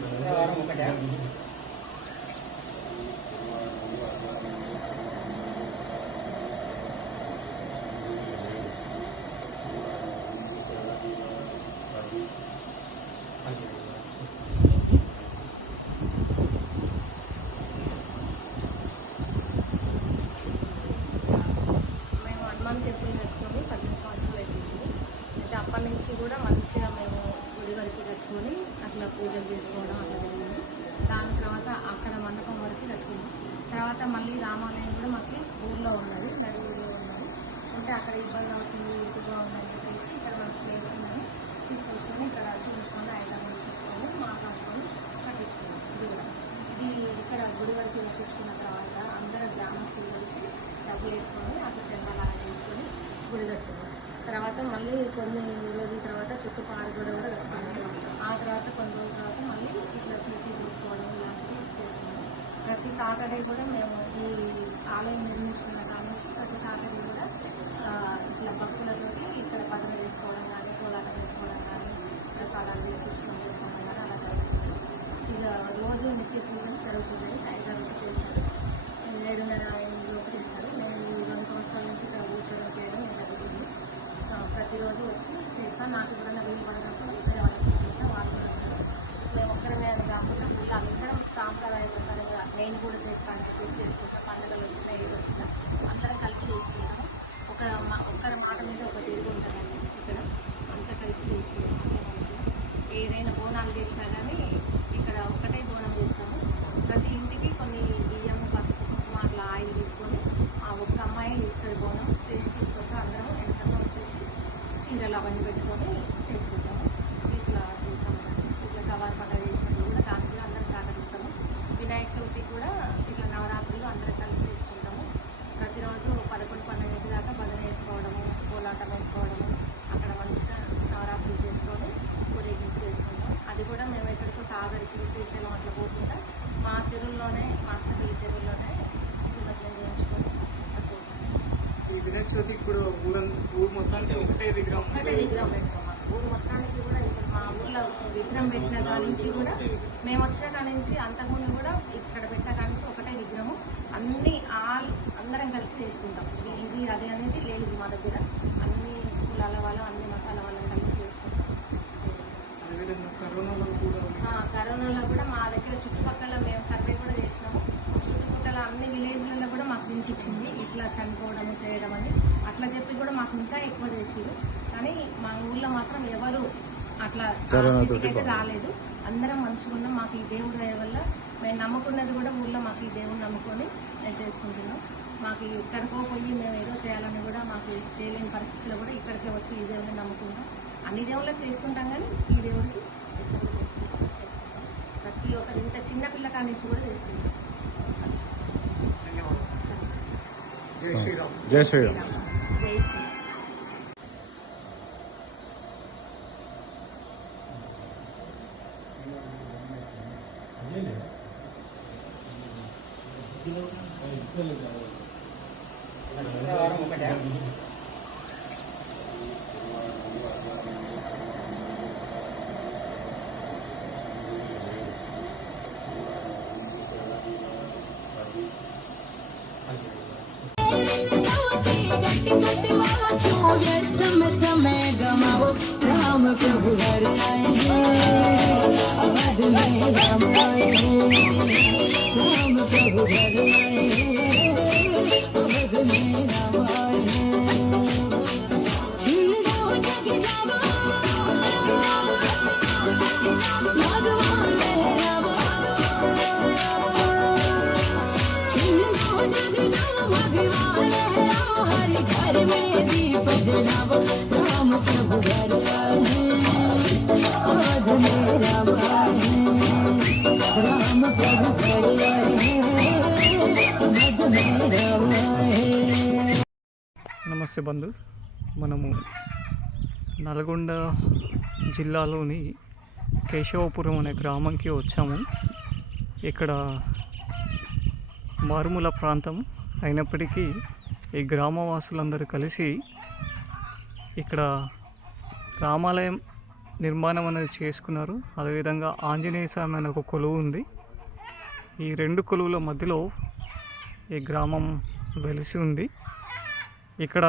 శుక్రవారం ఒకటే మేము హనుమాన్ టెంపుల్ కట్టుకొని 18 సంవత్సరాలు అయిపోయింది. అయితే అప్పటి నుంచి కూడా మంచిగా మేము గుడి వరకు కట్టుకొని అట్లా పూజలు చేసుకోవడం అట్లా జరిగింది. దాని తర్వాత అక్కడ మండపం వరకు కట్టుకున్నాం. తర్వాత మళ్ళీ రామాలయం కూడా మాకు ఊర్లో ఉన్నది, నడుగులో ఉన్నది. అంటే అక్కడ ఇబ్బంది అవుతుంది, ఇటుగా ఉందని చెప్పేసి ఇక్కడ మనకు ప్లేస్ ఉందని తీసుకొచ్చుకొని ఇక్కడ చూపించుకొని ఐటమ్ తీసుకొని మాట్లాడుకొని కట్టించుకున్నాం. ఇది ఇక్కడ గుడి వరకు కట్టించుకున్న తర్వాత అందరూ గ్రామస్తులు కలిసి డబ్బులు వేసుకొని అక్కడ చందాలాగా వేసుకొని గుడి కట్టుకున్నాం. తర్వాత మళ్ళీ కొన్ని రోజుల తర్వాత చుట్టూ పారు కూడా కట్టుకున్నాం. ఆ తర్వాత కొన్ని రోజుల తర్వాత మళ్ళీ ఇట్లా సీసీ తీసుకోవడం ఇలాంటివి చేస్తున్నాం. ప్రతి సాటర్డే కూడా మేము ఈ ఆలయం నిర్మించుకున్న కాడ నుంచి ప్రతి సాటర్డే కూడా ఇట్లా భక్తులతోటి ఇక్కడ భజన చేసుకోవడం కానీ, కోలాటం వేసుకోవడం కానీ, ప్రసాదాలు తీసుకొచ్చుకొని పెట్టుకోవడం కానీ అలా జరుగుతుంది. ఇక రోజు నిత్య పూజలు జరుగుతున్నాయి. 5 వరకు చేస్తారు, 7:30 లోపు చేస్తారు. నేను ఈ 2 సంవత్సరాల నుంచి ఇక్కడ కూర్చోవడం చేయడం జరుగుతుంది. ప్రతిరోజు వచ్చి చేస్తాను. నాకు ఎప్పుడైనా వీలు పడినప్పుడు వేరే వాళ్ళకి చేస్తాను, వాళ్ళు కూడా వస్తారు. మేము ఒక్కరమే అని కాకుండా మళ్ళీ అందరం సాంప్రదాయ ప్రకారంగా నేను కూడా చేస్తాను, పూజ చేసుకుంటాం. పండుగలు వచ్చినా ఏది వచ్చినా అందరం కలిపి చేసుకుంటాము. ఒక్కరి మాట మీద ఒక తిరుగు ఉంటుందండి. ఇక్కడ అంతా కలిసి చేసుకుంటాం. మంచిగా ఏదైనా బోనాలు చేసినా కానీ ఇక్కడ ఒక్కటే బోనం చేస్తాము. ప్రతి ఇంటికి కొన్ని బియ్యం, పసుపు, కుంకుమ అట్లా ఆయిల్ తీసుకొని ఆ ఒక్క అమ్మాయి ఇస్తుంది బోనం చేసి తీసుకొస్తే అందరం వెనకంగా వచ్చేసి చీరలు అవన్నీ పెట్టుకొని చేసుకుంటాము. ఇట్లా చేస్తాము. ఇట్లా సవారి పండుగ చేసినప్పుడు కూడా దానికి కూడా అందరం సహకరిస్తాము. వినాయక చవితి కూడా ఇట్లా నవరాత్రులు అందరం కలిసి చేసుకుంటాము. ప్రతిరోజు 11-12 దాకా భజన వేసుకోవడము, కోలాటం వేసుకోవడము, అక్కడ మంచిగా నవరాత్రులు చేసుకొని ఊరేగింపు చేసుకుంటాం. అది కూడా మేము ఎక్కడికో సాగర్కి, శ్రీశైలం అట్లా పోకుండా మా చెరువుల్లోనే, మా చెరువుల్లోనే నిమజ్జనం చేయించుకొని వచ్చేస్తాం. ఈ వినాయక చవితి ఇప్పుడు ఊరు మొత్తానికి ఒకటే విగ్రహం పెడతాం. ఊరు మొత్తానికి కూడా ఇప్పుడు మా ఊర్లో విగ్రహం పెట్టిన కాడి నుంచి కూడా మేము వచ్చిన కాడి నుంచి అంతకుముందు కూడా ఇక్కడ పెట్టిన కాడి నుంచి ఒకటే విగ్రహం అన్ని అందరం కలిసి చేసుకుంటాం. ఇది అది అనేది లేదు మా దగ్గర. అన్ని కులాల వాళ్ళు, అన్ని మతాల వాళ్ళని కలిసి చేసుకుంటాం. కరోనాలో కూడా మా దగ్గర చుట్టుపక్కల మేము సర్వే కూడా చేసినాము. చుట్టుపక్కల అన్ని విలేజ్లలో కూడా మాకు వినిపించింది ఇట్లా చనిపోవడము చేయడం అని. అట్లా చెప్పి కూడా మాకు ఇంకా ఎక్కువ చేసిరు. కానీ మా ఊళ్ళో మాత్రం ఎవరు అట్లా అయితే రాలేదు. అందరం మంచిగా ఉన్నాం. మాకు ఈ దేవుడి దయ వల్ల మేము నమ్ముకున్నది కూడా ఊళ్ళో మాకు ఈ దేవుడిని నమ్ముకొని మేము చేసుకుంటున్నాం. మాకు ఇక్కడికో పోయి మేము ఏదో చేయాలని కూడా మాకు చేయలేని పరిస్థితుల్లో కూడా ఇక్కడికే వచ్చి ఈ దేవుడిని నమ్ముకుంటాం. అన్ని దేవుళ్ళకి చేసుకుంటాం కానీ ఈ దేవుడికి చేసుకుంటాం. ప్రతి ఒక్కరు ఇంత చిన్న పిల్లకాడి నుంచి కూడా చేసుకుంటాం. జై శ్రీరామ్. జై శ్రీరామ్. జై శ్రీరామ్. శుక్రవారం ఒకటే समय गमाओ राम प्रभु घर आएंगे, अवध में राम आएंगे, राम प्रभु घर आएंगे, अवध में राम आएंगे। हिंदू जग जागो भगवान राम, हिंदू जग जागो भगवान राम, हर घर में दीप जलाओ राम प्रभु घर आए, अवध में राम आए, राम प्रभु घर आए, अवध में राम आए। నమస్తే బంధు. మనము నల్గొండ జిల్లాలోని కేశవపురం అనే గ్రామంకి వచ్చాము. ఇక్కడ మారుమూల ప్రాంతం అయినప్పటికీ ఈ గ్రామవాసులందరూ కలిసి ఇక్కడ రామాలయం నిర్మాణం అనేది చేసుకున్నారు. అదేవిధంగా ఆంజనేయ స్వామి అనే ఒక కొలువు ఉంది. ఈ 2 కొలువుల మధ్యలో ఈ గ్రామం వెలిసి ఉంది. ఇక్కడ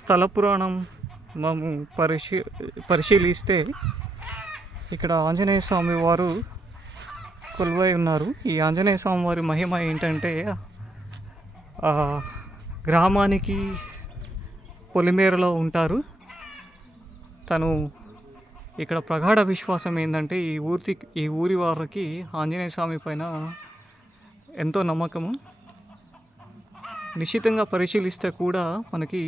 స్థల పురాణం మేము పరిశీలిస్తే ఇక్కడ ఆంజనేయ స్వామి వారు కొలువై ఉన్నారు. ఈ ఆంజనేయ స్వామి వారి మహిమ ఏంటంటే గ్రామానికి పొలిమేరలో ఉంటారు. తను ఇక్కడ ప్రగాఢ విశ్వాసం ఏంటంటే ఈ ఊరి వారికి ఆంజనేయ స్వామి పైన ఎంతో నమ్మకము. నిశ్చితంగా పరిశీలిస్తే కూడా మనకి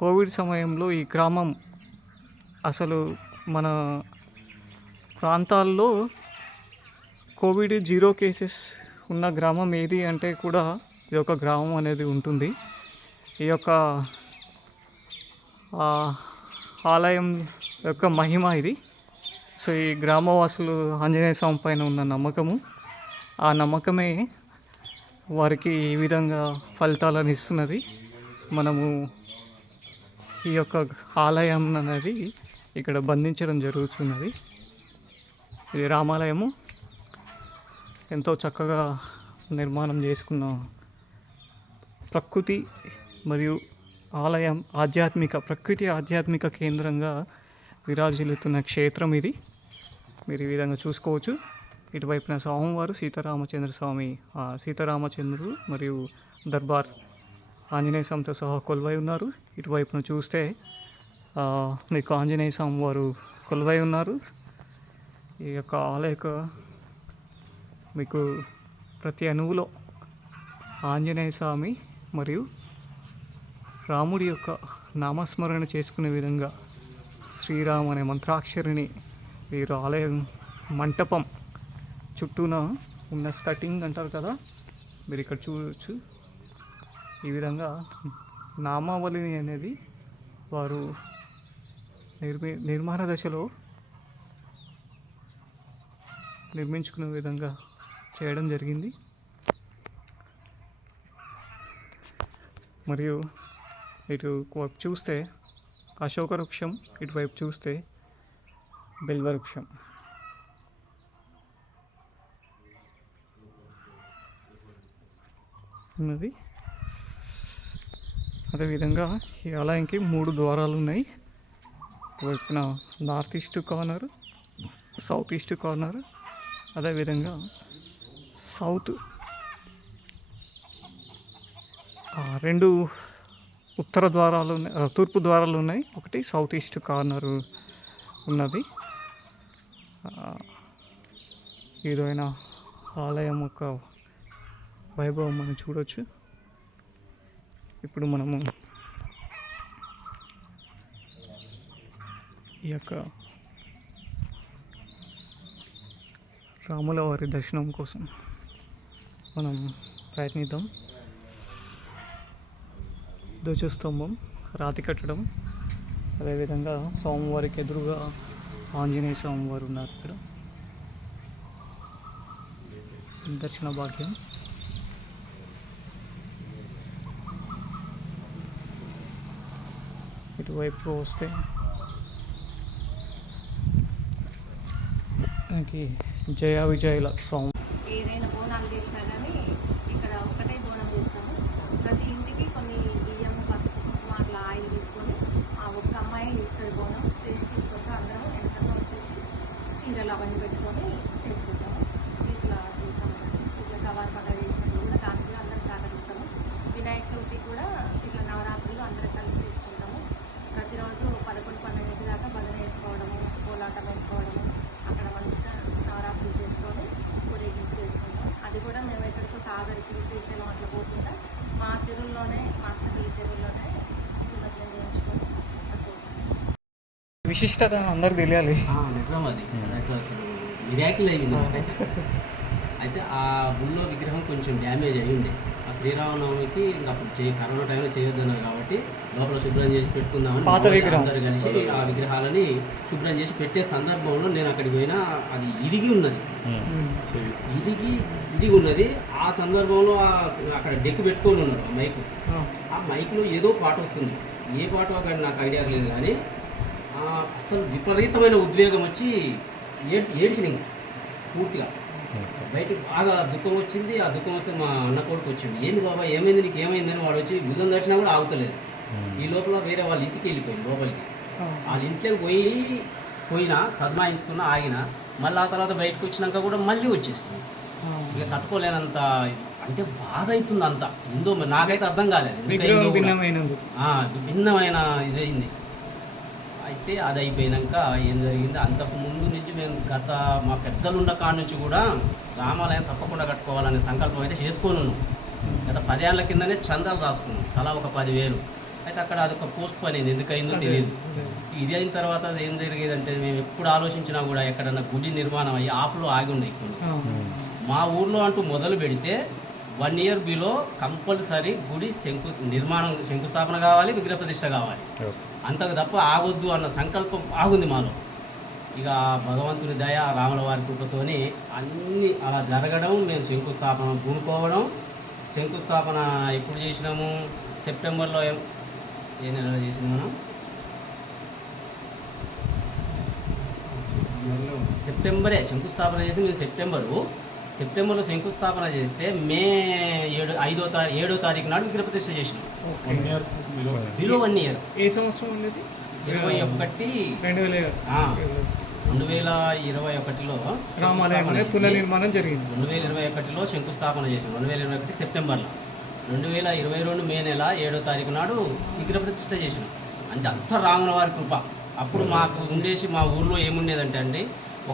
కోవిడ్ సమయంలో ఈ గ్రామం అసలు మన ప్రాంతాల్లో కోవిడ్ 0 కేసెస్ ఉన్న గ్రామం ఏది అంటే కూడా ఈ యొక్క గ్రామం అనేది ఉంటుంది. ఈ యొక్క ఆలయం యొక్క మహిమ ఇది. సో ఈ గ్రామవాసులు ఆంజనేయ స్వామి పైన ఉన్న నమ్మకము, ఆ నమ్మకమే వారికి ఈ విధంగా ఫలితాలను ఇస్తున్నది. మనము ఈ యొక్క ఆలయం అనేది ఇక్కడ బంధించడం జరుగుతున్నది. ఇది రామాలయము. ఎంతో చక్కగా నిర్మాణం చేసుకున్న ప్రకృతి మరియు ఆలయం ప్రకృతి ఆధ్యాత్మిక కేంద్రంగా విరాజిల్లుతున్న క్షేత్రం ఇది. మీరు ఈ విధంగా చూసుకోవచ్చు. ఇటువైపున స్వామివారు సీతారామచంద్రుడు మరియు దర్బార్ ఆంజనేయ స్వామితో సహా కొలువై ఉన్నారు. ఇటువైపున చూస్తే మీకు ఆంజనేయ స్వామి వారు కొలువై ఉన్నారు. ఈ యొక్క ఆలయక మీకు ప్రతి అణువులో ఆంజనేయ స్వామి మరియు రాముడి యొక్క నామస్మరణ చేసుకునే విధంగా శ్రీరామ్ అనే మంత్రాక్షరిని వీరు ఆలయం మంటపం చుట్టూన ఉన్న స్కటింగ్ అంటారు కదా, మీరు ఇక్కడ చూడవచ్చు. ఈ విధంగా నామావళిని అనేది వారు నిర్మాణ దశలో నిర్మించుకునే విధంగా చేయడం జరిగింది. మరియు ఇటువైపు చూస్తే అశోక వృక్షం, ఇటువైపు చూస్తే బిల్వ వృక్షం ఉన్నది. అదేవిధంగా ఈ ఆలయానికి 3 ద్వారాలు ఉన్నాయి. ఇటువైపున north east corner, south east corner, అదేవిధంగా రెండు ఉత్తర ద్వారాలు ఉన్నాయి, తూర్పు ద్వారాలు ఉన్నాయి. ఒకటి సౌత్ ఈస్ట్ కార్నర్ ఉన్నది. ఏదైనా ఆలయం యొక్క వైభవం మనం చూడవచ్చు. ఇప్పుడు మనము ఈ యొక్క రాముల వారి దర్శనం కోసం మనం ప్రయత్నిద్దాం. ధ్వజస్తంభం, రాతి కట్టడం, అదేవిధంగా స్వామివారికి ఎదురుగా ఆంజనేయ స్వామివారు ఉన్నారు. ఇక్కడ దర్శన భాగ్యం. ఇటువైపు వస్తే మనకి జయ విజయుల స్వామి. ఏదైనా బోనాలు చేసినా కానీ ఇక్కడ ఒకటే బోనం చేస్తాము. ప్రతి ఇంటికి కొన్ని బియ్యం, పసుపు, కుంకుమ అట్లా ఆయిల్ తీసుకొని ఆ ఒక్క అమ్మాయి ఇస్తుంది బోనం చేసి తీసుకొస్తే అందరం వెనకంగా వచ్చేసి చీరలు అవన్నీ పెట్టుకొని చేసుకుంటాము. ఇట్లా చేస్తాము. ఇట్లా సవార్ పండుగ చేసినప్పుడు కూడా దానికి కూడా అందరం సహకరిస్తాము. వినాయక చవితి కూడా ఇట్లా నవరాత్రులు అందరం కలిసి చేసుకుంటాము. ప్రతిరోజు 11-12 దాకా భజన వేసుకోవడము, కోలాటం వేసుకోవడము, అక్కడ మంచిగా నవరాత్రులు చేసుకొని ఊరేగింపు చేసుకుంటాం. అది కూడా మేము ఎక్కడికో సాగరికి, శ్రీశైలం అట్లా పోకుండా మా చెరువుల్లోనే, మా చెరువుల్లోనే నిమజ్జనం చేయించుకొని వచ్చేస్తాం. విశిష్టత అందరికి తెలియాలి. నిజం అది అసలు మిరాకిల్ అయింది. అయితే ఆ గుళ్ళో విగ్రహం కొంచెం డ్యామేజ్ అయ్యింది. ఆ శ్రీరామనవమికి ఇంకా అప్పుడు కరోనా టైంలో చేయొద్దన్నారు కాబట్టి లోపల శుభ్రం చేసి పెట్టుకుందామని అందరూ కలిసి ఆ విగ్రహాలని శుభ్రం చేసి పెట్టే సందర్భంలో నేను అక్కడికి పోయినా అది ఇరిగి ఉన్నది. ఇరిగి ఉన్నది. ఆ సందర్భంలో అక్కడ డెక్ పెట్టుకొని ఉన్నారు ఆ మైకు. ఆ మైకులో ఏదో పాట వస్తుంది. ఏ పాట కానీ నాకు ఐడియా లేదు, కానీ అసలు విపరీతమైన ఉద్వేగం వచ్చి ఏడ్చిన ఇంకా పూర్తిగా బయటికి బాగా దుఃఖం వచ్చింది. ఆ దుఃఖం వస్తే మా అన్న కొడుకు వచ్చింది. ఏంది బాబా ఏమైంది నీకు ఏమైందని వాడు వచ్చి భుజం దర్శనం కూడా ఆగుతలేదు. ఈ లోపల వేరే వాళ్ళ ఇంటికి వెళ్ళిపోయింది లోపలికి. వాళ్ళ ఇంట్లోకి పోయినా సద్మాయించుకున్నా ఆగిన, మళ్ళీ ఆ తర్వాత బయటకు వచ్చినాక కూడా మళ్ళీ వచ్చేస్తుంది. ఇక తట్టుకోలేనంత అంటే బాధ అవుతుంది అంతా. ఎందో మరి నాకైతే అర్థం కాలేదు. భిన్నమైన ఇదైంది. అయితే అది అయిపోయినాక ఏం జరిగింది, అంతకు ముందు నుంచి మేము మా పెద్దలున్న కాడ నుంచి కూడా రామాలయం తప్పకుండా కట్టుకోవాలనే సంకల్పం అయితే చేసుకొని ఉన్నాం. గత 10 ఏళ్ల కిందనే చందాలు రాసుకున్నాం, తలా ఒక 10,000. అయితే అక్కడ అదొక పోస్ట్ పని అయింది, ఎందుకయిందో తెలియదు. ఇది అయిన తర్వాత ఏం జరిగేదంటే మేము ఎప్పుడు ఆలోచించినా కూడా ఎక్కడన్నా గుడి నిర్మాణం అయ్యి ఆపులు ఆగి ఉన్నాయి కొన్ని. మా ఊర్లో అంటూ మొదలు పెడితే 1 year బిలో కంపల్సరీ గుడి శంకుస్థాపన కావాలి, విగ్రహ ప్రతిష్ట కావాలి. అంతకు తప్ప ఆగొద్దు అన్న సంకల్పం ఆగుంది మాలో. ఇక భగవంతుని దయ, రాముల వారి కృపతోని అన్నీ అలా జరగడం, మేము శంకుస్థాపన పూనుకోవడం. శంకుస్థాపన ఎప్పుడు చేసినాము, సెప్టెంబర్లో ఏ నెలలో చేసింది మనం? సెప్టెంబరే శంకుస్థాపన చేసింది మేము. సెప్టెంబర్లో శంకుస్థాపన చేస్తే మే 7వ తారీఖు నాడు విగ్రహ ప్రతిష్ట చేసినాం. Below 1 year. ఏ సంవత్సరం ఉండేది? 2021లో రామాలయం పునర్నిర్మాణం జరిగింది. 2021లో శంకుస్థాపన చేసాం. 2021 సెప్టెంబర్లో. 2022 మే నెల 7వ తారీఖు నాడు విగ్రహ ప్రతిష్ట చేసినాం. అంటే అంత రాముల వారి కృప. అప్పుడు మాకు ఉండేసి మా ఊర్లో ఏముండేదంటే అండి,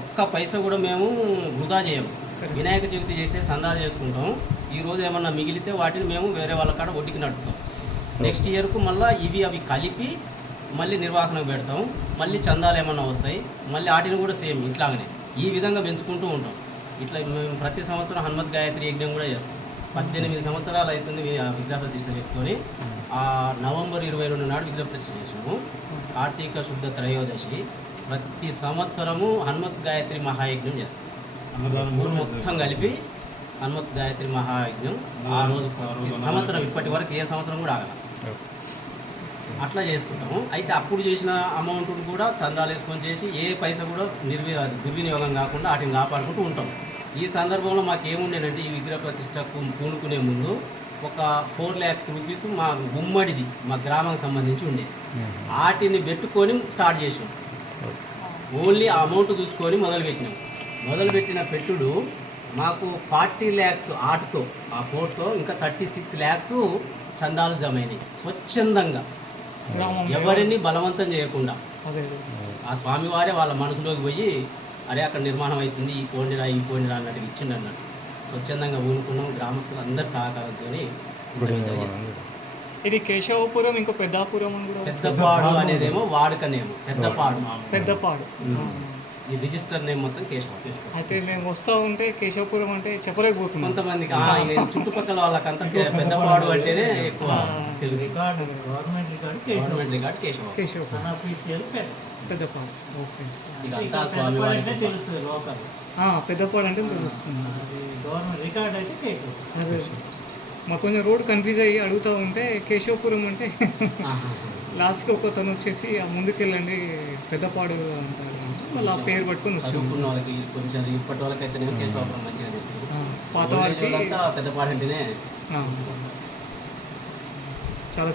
ఒక్క పైసా కూడా మేము వృధా చేయము. వినాయక చవితి చేస్తే సందాలు చేసుకుంటాం. ఈరోజు ఏమన్నా మిగిలితే వాటిని మేము వేరే వాళ్ళ కాడ ఒడ్డుకి నడుపుతాం. నెక్స్ట్ ఇయర్కు మళ్ళీ అవి కలిపి మళ్ళీ నిర్వాహణకు పెడతాం. మళ్ళీ చందాలు ఏమన్నా వస్తాయి, మళ్ళీ వాటిని కూడా సేమ్ ఇట్లాగనే ఈ విధంగా పెంచుకుంటూ ఉంటాం. ఇట్లా మేము ప్రతి సంవత్సరం హనుమత్ గాయత్రి యజ్ఞం కూడా చేస్తాం. 18 సంవత్సరాలు అవుతుంది విగ్రహ ప్రతిష్ట చేసుకొని. నవంబర్ 22 నాడు విగ్రహ ప్రతిష్ట చేసాము. కార్తీక శుద్ధ త్రయోదశి. ప్రతి సంవత్సరము హనుమత్ గాయత్రి మహాయజ్ఞం చేస్తాం. ఊరు మొత్తం కలిపి హనుమత్ గాయత్రి మహాయజ్ఞం ఆ రోజు సంవత్సరం, ఇప్పటి వరకు ఏ సంవత్సరం కూడా ఆగల. అట్లా చేస్తుంటాము. అయితే అప్పుడు చేసిన అమౌంట్ కూడా చందాలు వేసుకొని చేసి ఏ పైసా కూడా దుర్వినియోగం కాకుండా వాటిని కాపాడుకుంటూ ఉంటాం. ఈ సందర్భంలో మాకు ఏముండేనంటే, ఈ విగ్రహ ప్రతిష్టకు పూనుకునే ముందు ఒక 4 lakhs రూపీస్ మా గుమ్మడిది, మా గ్రామానికి సంబంధించి ఉండేది. వాటిని పెట్టుకొని స్టార్ట్ చేసాం. ఓన్లీ ఆ అమౌంట్ చూసుకొని మొదలుపెట్టిన పెట్టుడు మాకు 40 lakhs ఆటతో, ఆ 4తో ఇంకా 36 lakhs చందాలు జమైనాయి స్వచ్ఛందంగా, ఎవరిని బలవంతం చేయకుండా. ఆ స్వామివారే వాళ్ళ మనసులోకి పోయి, అరే అక్కడ నిర్మాణం అవుతుంది, ఈ పోండిరా అన్నట్టు ఇచ్చిండు అన్నట్టు స్వచ్ఛందంగా ఊనుకున్నాం. గ్రామస్తులు అందరి సహకారంతో ఇది కేశవపురం, ఇంకో పెద్దాపురం అని కూడా. పెద్దపాడు అనేదేమో వాడుకనేమో పెద్దపాడు. ఈ రిజిస్టర్ నేమ్ మొత్తం కేశవ. అయితే మేము వస్తూ ఉంటే కేశవపురం అంటే చెప్పలేకపోతున్నాం కొంతమందికి. చుట్టుపక్కల వాళ్ళకంతా పెద్దపాడు అంటేనే ఎక్కువ తెలుసు. Government record Keshava. Peddapadu. Okay. తెలుస్తుంది లోకల్. పెద్దపాడు అంటే తెలుస్తుంది. గవర్నమెంట్ రికార్డ్ అయితే కేశవ. అదే మాకు కొంచెం రోడ్ కన్ఫ్యూజ్ అయ్యి అడుగుతూ ఉంటే కేశవపురం అంటే లాస్ట్కి ఒక తను వచ్చేసి ఆ ముందుకెళ్ళండి పెద్దపాడు అంటారు. మళ్ళీ ఆ పేరు పట్టుకొని చదువుకున్న వాళ్ళకి కొంచెం ఇప్పటి వాళ్ళకైతే కేశవాపురం మంచిగా తెలుసు. పాత వాళ్ళకి పెద్దపాడు అంటేనే చాలా